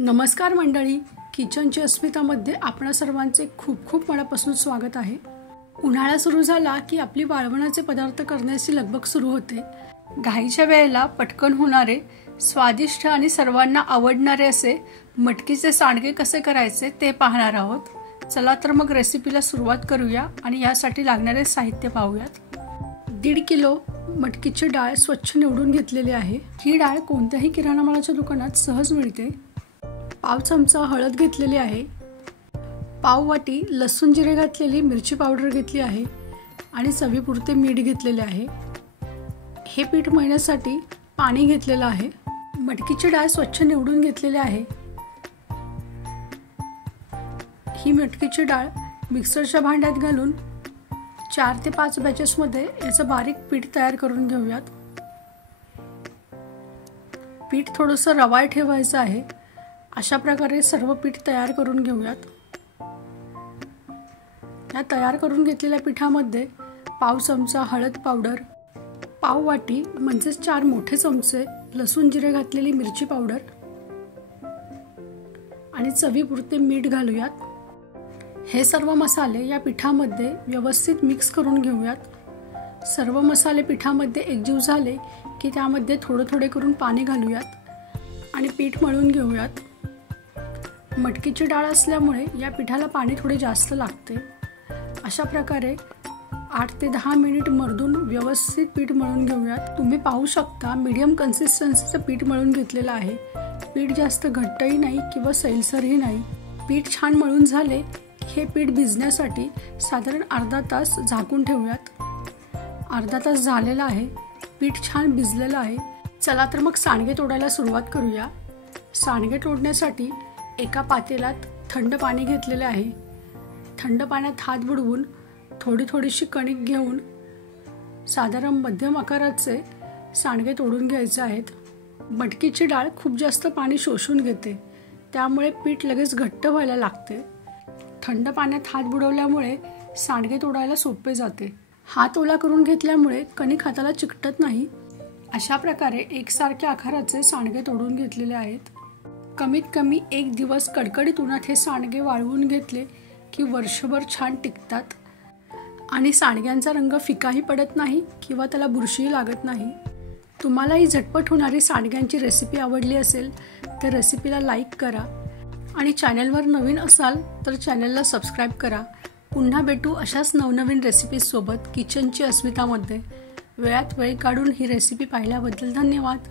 नमस्कार मंडळी, किचनची अस्मितामध्ये आपणा सर्वांचे खूप खूप मनापासून स्वागत आहे। उन्हाळा सुरू झाला की आपली वाळवणाचे पदार्थ करण्याची लगबग सुरू होते। घाईच्या वेळेला पटकन होणारे, स्वादिष्ट आणि सर्वांना आवडणारे असे मटकीचे सांडगे कसे करायचे ते पाहणार आहोत। चला तर मग रेसिपीला सुरुवात करूया आणि यासाठी लागणारे साहित्य पाहूयात। 1.5 किलो मटकीची डाळ स्वच्छ निवडून घेतलेली आहे। ही डाळ कोणत्याही किराणा मालाच्या दुकानात सहज मिळते। पाव चमचा हळद घेतलेली आहे। पाव वाटी लसूण जिरे घातलेली मिरची पावडर घेतली आहे आणि चवीपुरते मीठ घेतलेले आहे। हे पीठ मळण्यासाठी पाणी घेतलेलं आहे। मटकीची डाळ स्वच्छ निवडून घेतलेली आहे। ही मटकीची डाळ मिक्सरच्या भांड्यात घालून 4 ते 5 बॅचेस मध्ये याचं बारीक पीठ तयार करून घेऊयात। पीठ थोडंसं रवाळ ठेवायचं आहे। अशा प्रकारे सर्व पीठ तयार करून घेऊयात। या तयार करून घेतलेल्या पिठामध्ये पाव चमचा हळद पावडर, पाव वाटी म्हणजे 4 मोठे चमचे लसूण जिरे घातलेली मिरची पावडर आणि चवीपुरते मीठ घालूयात। हे सर्व मसाले या पिठामध्ये व्यवस्थित मिक्स करून घेऊयात। सर्व मसाले पिठामध्ये एकजीव झाले की त्यामध्ये थोडे थोडे करून पाणी घालूयात आणि पीठ मळून घेऊयात। मटकीची डाळ असल्यामुळे या पिठाला पाणी थोडे जास्त लागते। अशा प्रकारे 8 ते 10 मिनिट मर्दून व्यवस्थित पीठ मळून घेऊयात। तुम्ही पाहू शकता मीडियम कन्सिस्टन्सीचं पीठ मळून घेतलेलं आहे। पीठ जास्त घट्टही नाही किंवा सैलसरही नाही। पीठ छान मळून झाले हे पीठ भिजण्यासाठी साधारण अर्धा तास झाकून ठेवूयात। अर्धा तास झालेला आहे। पीठ छान भिजलेलं आहे। चला तर मग सांडगे तोडायला सुरुवात करूया। सांडगे तोडण्यासाठी एका पातेल्यात थंड पाणी घेतलेले आहे। थंड पाण्यात हात बुडवून थोडी थोडीशी कणिक घेऊन साधारण मध्यम आकाराचे सांडगे तोडून घ्यायचे आहेत। मटकीची डाळ खूप जास्त पाणी शोषून घेते, त्यामुळे पीठ लगेच घट्ट व्हायला लागते। थंड पाण्यात हात बुडवल्यामुळे सांडगे तोडायला सोपे जाते। हात ओला करून घेतल्यामुळे कणिक हाताला चिकटत नाही। अशा प्रकारे एकसारख्या आकाराचे सांडगे तोडून घेतलेले आहेत। कमीत कमी 1 दिवस कडकडीत उन्हात हे सांडगे वाळवून घेतले की वर्षभर छान टिकतात आणि सांडग्यांचा रंग फिकाही पडत नाही किंवा त्याला बुरशीही लागत नाही। तुम्हाला ही झटपट होणारी सांडग्यांची रेसिपी आवडली असेल तर रेसिपीला लाईक करा आणि चॅनलवर नवीन असाल तर चॅनलला सबस्क्राईब करा। पुन्हा भेटू अशाच नवनवीन रेसिपीज सोबत किचनची अस्मितामध्ये। वेळात वेळ काढून ही रेसिपी पाहिल्याबद्दल धन्यवाद।